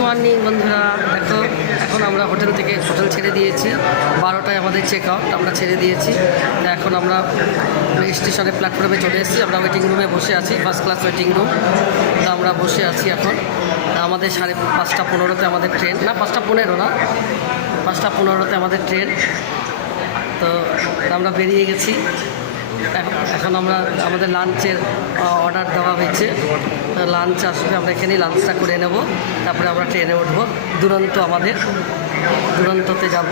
Morning বন্ধুরা, দেখো এখন আমরা হোটেল ছেড়ে দিয়েছি। 12টায় আমাদের চেক আউট, আমরা ছেড়ে দিয়েছি। এখন আমরা স্টেশনের প্ল্যাটফর্মে চলে এসেছি। আমরা ওয়েটিং রুমে বসে আছি, ফার্স্ট ক্লাস ওয়েটিং রুম। তো আমরা বসে আছি এখন। আমাদের 5:15 আমাদের ট্রেন, না 5:15 না, 5:15 আমাদের ট্রেন। তো আমরা বেরিয়ে গেছি। এখন আমাদের লাঞ্চের অর্ডার দেওয়া হয়েছে। লাঞ্চ আসবে, আমরা এখানেই লাঞ্চটা করে নেব, তারপরে আমরা ট্রেনে উঠবো। দুরন্ততে যাব।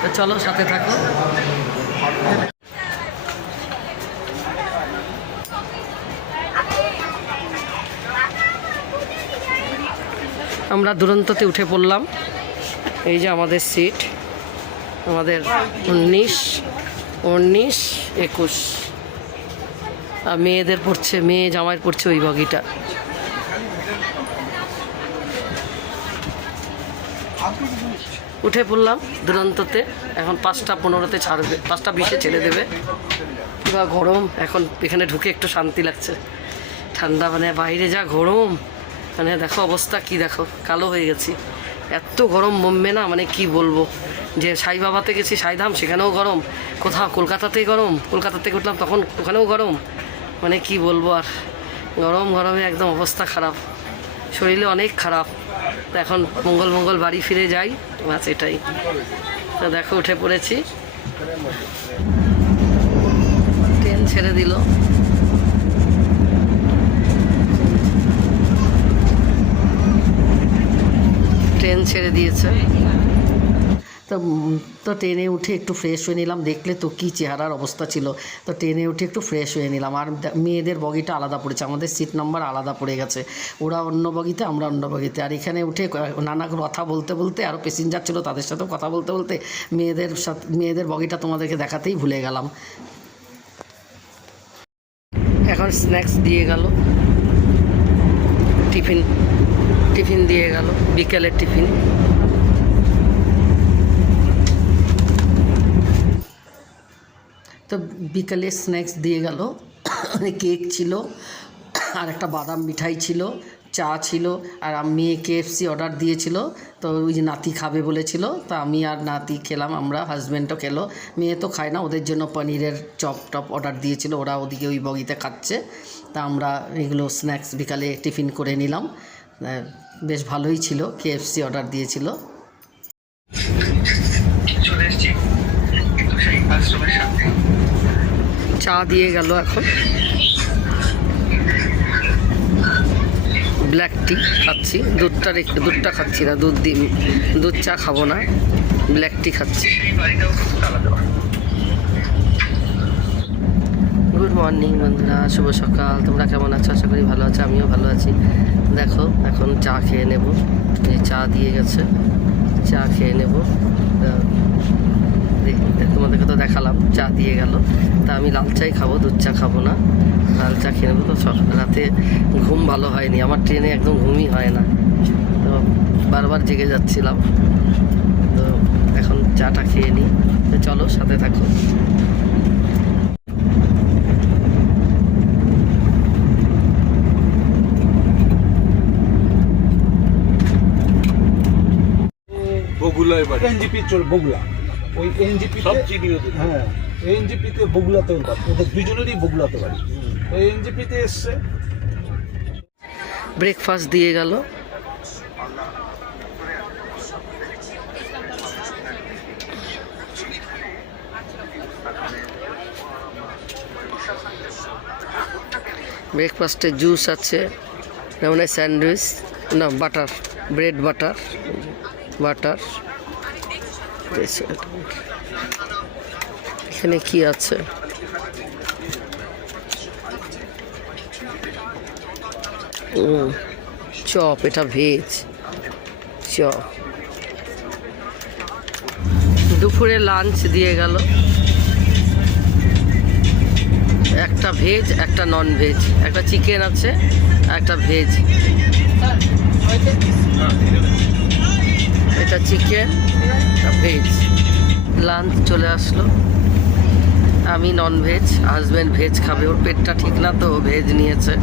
তো চলো, সাথে থাকো। আমরা দুরন্ততে উঠে পড়লাম। এই যে আমাদের সিট, আমাদের 19, 21। আর মেয়েদের পড়ছে, মেয়ে জামাইয়ের পড়ছে ওই বগিটা। উঠে পড়লাম দুরন্ততে। এখন 5:15 ছাড়বে, 5:20 ছেড়ে দেবে। পুরো গরম, এখন এখানে ঢুকে একটু শান্তি লাগছে। ঠান্ডা, মানে বাইরে যা গরম, মানে দেখো অবস্থা কি, দেখো কালো হয়ে গেছি। এত গরম বোম্বে না, মানে কি বলবো। যে সাইবাবাতে গেছি, সাইধাম, সেখানেও গরম। কোথাও কলকাতাতেই গরম, কলকাতা থেকে উঠলাম তখন ওখানেও গরম। মানে কি বলবো আর, গরমে একদম অবস্থা খারাপ, শরীরে অনেক খারাপ। তো এখন মঙ্গল বাড়ি ফিরে যাই, বাস এটাই। তো দেখো উঠে পড়েছি, ট্রেন ছেড়ে দিল। ট্রেন ছেড়ে দিয়েছে। তো ট্রেনে উঠে একটু ফ্রেশ হয়ে নিলাম। দেখলে তো কী চেহারার অবস্থা ছিল। তো ট্রেনে উঠে একটু ফ্রেশ হয়ে নিলাম। আর মেয়েদের বগিটা আলাদা পড়েছে, আমাদের সিট নাম্বার আলাদা পড়ে গেছে। ওরা অন্য বগিতে, আমরা অন্য বগিতে। আর এখানে উঠে নানা কথা বলতে আরও প্যাসেঞ্জার ছিল, তাদের সাথেও কথা বলতে মেয়েদের বগিটা তোমাদেরকে দেখাতেই ভুলে গেলাম। এখন স্ন্যাক্স দিয়ে গেল, টিফিন দিয়ে গেল, বিকেলের টিফিন। তো বিকালে স্ন্যাক্স দিয়ে গেল, কেক ছিল, আর একটা বাদাম মিঠাই ছিল, চা ছিল। আর মেয়ে KFC অর্ডার দিয়েছিল, তো ওই যে নাতি খাবে বলেছিল, তো আমি আর নাতি খেলাম, আমরা হাজব্যান্ডও খেলো। মেয়ে তো খায় না, ওদের জন্য পনিরের চপ অর্ডার দিয়েছিল, ওরা ওদিকে ওই বগিতে খাচ্ছে। তা আমরা এগুলো স্ন্যাক্স বিকালে টিফিন করে নিলাম। বেশ ভালোই ছিল, KFC অর্ডার দিয়েছিল। চা দিয়ে গেল, এখন ব্ল্যাক টি খাচ্ছি। দুধটা খাচ্ছি না, দুধ চা খাবো না, ব্ল্যাক টি খাচ্ছি। গুড মর্নিং বন্ধুরা, শুভ সকাল। তোমরা কেমন আছো? আশা করি ভালো আছো, আমিও ভালো আছি। দেখো এখন চা খেয়ে নেব, এই চা দিয়ে গেছে, চা খেয়ে নেব। তোমাদেরকে তো দেখালাম, চা দিয়ে গেল। তা আমি লাল চাই খাবো, দুধ চা খাবো না, লাল চা খেয়ে নেবো। তো রাতে ঘুম ভালো হয়নি আমার, ট্রেনে একদম ঘুমই হয় না, তো বারবার জেগে যাচ্ছিলাম। তো এখন চাটা খেয়ে নিই। তো চলো, সাথে থাকো। বগুলা এনজিপি চল বগুলা, ওই এনজিপি সব চিনি ওদের। হ্যাঁ, এনজিপিতে বগুলাতে ওদের দুজনেরই বগুলাতে বাড়ি। ওই এনজিপিতে এসছে। ব্রেকফাস্ট দিয়ে গেল। ব্রেকফাস্টে জুস আছে, যেমন স্যান্ডউইচ, না বাটার, ব্রেড বাটার। এখানে কি আছে? চপ, এটা ভেজ চপ। দুপুরে লাঞ্চ দিয়ে গেল, একটা ভেজ, একটা নন ভেজ, একটা চিকেন আছে, একটা ভেজ। এটা চিকেন, ভেজ। লাঞ্চ চলে আসলো। আমি নন ভেজ, হাজব্যান্ড ভেজ খাবে, ওর পেটটা ঠিক না তো ভেজ নিয়েছে।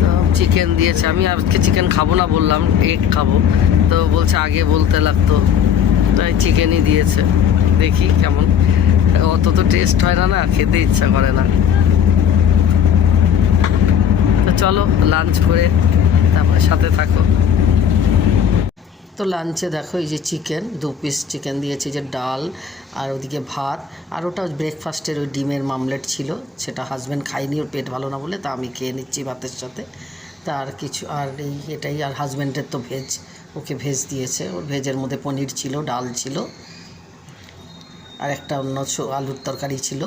তো চিকেন দিয়েছে। আমি আজকে চিকেন খাবো না, বললাম এগ খাবো, তো বলছে আগে বলতে লাগতো, তাই চিকেনই দিয়েছে। দেখি কেমন, অত তো টেস্ট হয় না, না খেতে ইচ্ছা করে না। তো চলো লাঞ্চ করে তারপরে সাথে থাকো। তো লাঞ্চে দেখো এই যে চিকেন 2 পিস চিকেন দিয়েছে, যে ডাল আর ওদিকে ভাত, আর ওটা ব্রেকফাস্টের ওই ডিমের মামলেট ছিল, সেটা হাজব্যান্ড খায়নি, ওর পেট ভালো না বলে, তা আমি খেয়ে নিচ্ছি ভাতের সাথে। তা আর কিছু, আর এই এটাই। আর হাজব্যান্ডের তো ভেজ, ওকে ভেজ দিয়েছে, ওর ভেজের মধ্যে পনির ছিল, ডাল ছিল, আর একটা অন্য আলুর তরকারি ছিল।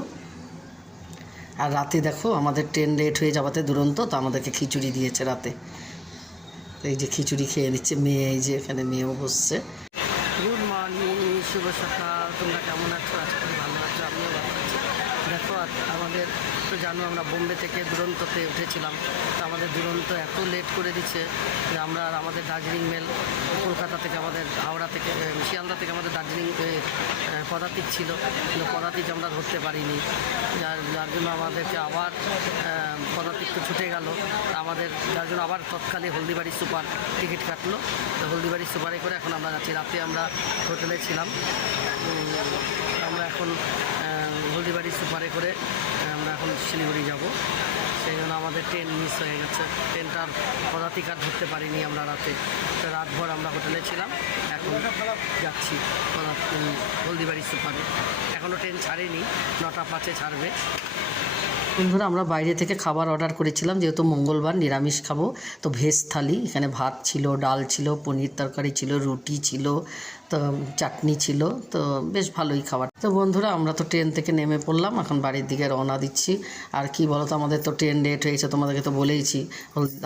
আর রাতে দেখো আমাদের ট্রেন লেট হয়ে যাওয়াতে দুরন্ত, তো আমাদেরকে খিচুড়ি দিয়েছে রাতে। এই যে খিচুড়ি খেয়ে নিচ্ছে মেয়ে, এই যে এখানে মেয়েও বসছে। গুড মর্নিং, শুভ সকাল। তোমরা কেমন আছো? আশা করি ভালো আছো, আমিও ভালো আছি। দেখো আমাদের তো জানো আমরা বোম্বে থেকে দুরন্ততে উঠেছিলাম, তো আমাদের দুরন্ত এত লেট করে দিচ্ছে যে আমরা আর আমাদের দার্জিলিং মেল কলকাতা থেকে, আমাদের হাওড়া থেকে, শিয়ালদা থেকে আমাদের দার্জিলিং পদাতিক ছিল, কিন্তু পদাতিক আমরা ধরতে পারিনি, যার জন্য আমাদেরকে আবার পদাতিক তো ছুটে গেল। আমাদের যার জন্য আবার তৎকালে হলদিবাড়ি সুপার টিকিট কাটলো, তো হলদিবাড়ি সুপারে করে এখন আমরা যাচ্ছি। রাতে আমরা হোটেলে ছিলাম, আমরা এখন হলদিবাড়ি সুপারে করে আমরা এখন শিলিগুড়ি যাব। সেই জন্য আমাদের ট্রেন মিস হয়ে গেছে, ট্রেনটার পদাতিক আর ধরতে পারিনি আমরা রাতে। তো রাতভর আমরা হোটেলে ছিলাম, এখন যাচ্ছি হলদিবাড়ি সুপারে। এখনও ট্রেন ছাড়েনি, 9টা 5-এ ছাড়বে। বন্ধুরা আমরা বাইরে থেকে খাবার অর্ডার করেছিলাম, যেহেতু মঙ্গলবার নিরামিষ খাবো, তো ভেজ থালি। এখানে ভাত ছিল, ডাল ছিল, পনির তরকারি ছিল, রুটি ছিল, তো চাটনি ছিল, তো বেশ ভালোই খাবার। তো বন্ধুরা আমরা তো ট্রেন থেকে নেমে পড়লাম, এখন বাড়ির দিকে রওনা দিচ্ছি। আর কি বলো তো, আমাদের তো ট্রেন লেট হয়েছে, তোমাদেরকে তো বলেইছি,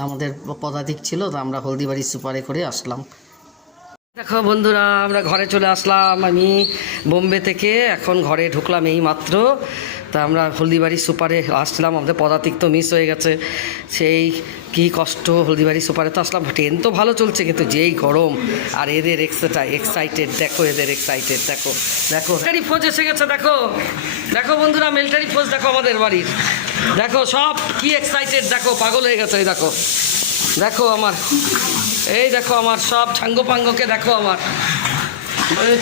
আমাদের পদাতিক ছিল, তো আমরা হলদিবাড়ি সুপারে করে আসলাম। দেখো বন্ধুরা আমরা ঘরে চলে আসলাম, আমি বোম্বে থেকে এখন ঘরে ঢুকলাম এই মাত্র। তা আমরা হলদিবাড়ি সুপারে আসলাম, আমাদের পদাতিক তো মিস হয়ে গেছে, সেই কি কষ্ট। হলদিবাড়ি সুপারে তো আসলাম, ট্রেন তো ভালো চলছে, কিন্তু যেই গরম, আর এদের এক্সাইটেড দেখো, এদের এক্সাইটেড দেখো, দেখো মিলিটারি ফৌজ এসে গেছে, দেখো দেখো বন্ধুরা মিলিটারি ফৌজ দেখো আমাদের বাড়ির, দেখো সব কি এক্সাইটেড, দেখো পাগল হয়ে গেছে। এই দেখো, দেখো আমার, এই দেখো আমার সব ছাঙ্গ পাঙ্গকে দেখো আমার।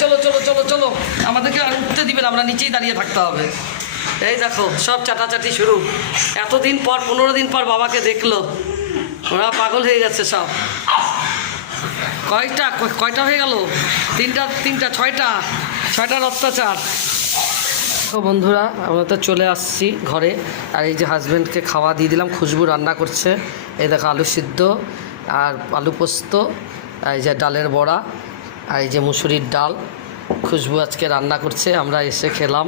চলো চলো চলো চলো, আমাদেরকে আর উঠতে দিবে না, আমরা নিচেই দাঁড়িয়ে থাকতে হবে। এই দেখো সব চাটাচাটি শুরু, এতদিন পর 15 দিন পর বাবাকে দেখলো, ওরা পাগল হয়ে গেছে সব। কয়টা হয়ে গেল? তিনটা 6টার অত্যাচার। তো বন্ধুরা আমরা তো চলে আসছি ঘরে, আর এই যে হাজব্যান্ডকে খাওয়া দিয়ে দিলাম, খুশবু রান্না করছে। এই দেখো আলু সিদ্ধ আর আলু পোস্ত, আর এই যে ডালের বড়া, আর এই যে মুসুরির ডাল, খুশবু আজকে রান্না করছে, আমরা এসে খেলাম,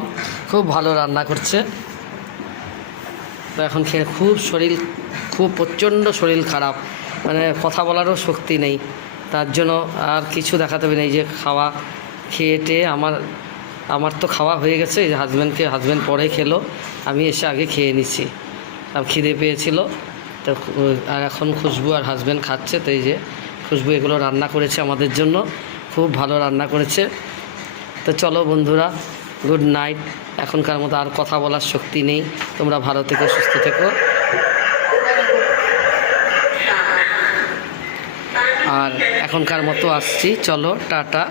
খুব ভালো রান্না করছে। তো এখন খেয়ে খুব প্রচণ্ড শরীর খারাপ, মানে কথা বলারও শক্তি নেই, তার জন্য আর কিছু দেখাতে হবে না। এই যে খাওয়া খেয়ে আমার তো খাওয়া হয়ে গেছে, এই যে হাজব্যান্ড পরে খেলো, আমি এসে আগে খেয়ে নিচ্ছি, আর খিদে পেয়েছিল। তো আর এখন খুশবু আর হাজব্যান্ড খাচ্ছে। তো এই যে খুশবু এগুলো রান্না করেছে আমাদের জন্য, খুব ভালো রান্না করেছে। তো চলো বন্ধুরা, গুড নাইট। এখনকার মতো আর কথা বলার শক্তি নেই, তোমরা ভালো থেকো, সুস্থ থেকো, আর এখনকার মতো আসছি, চলো টাটা।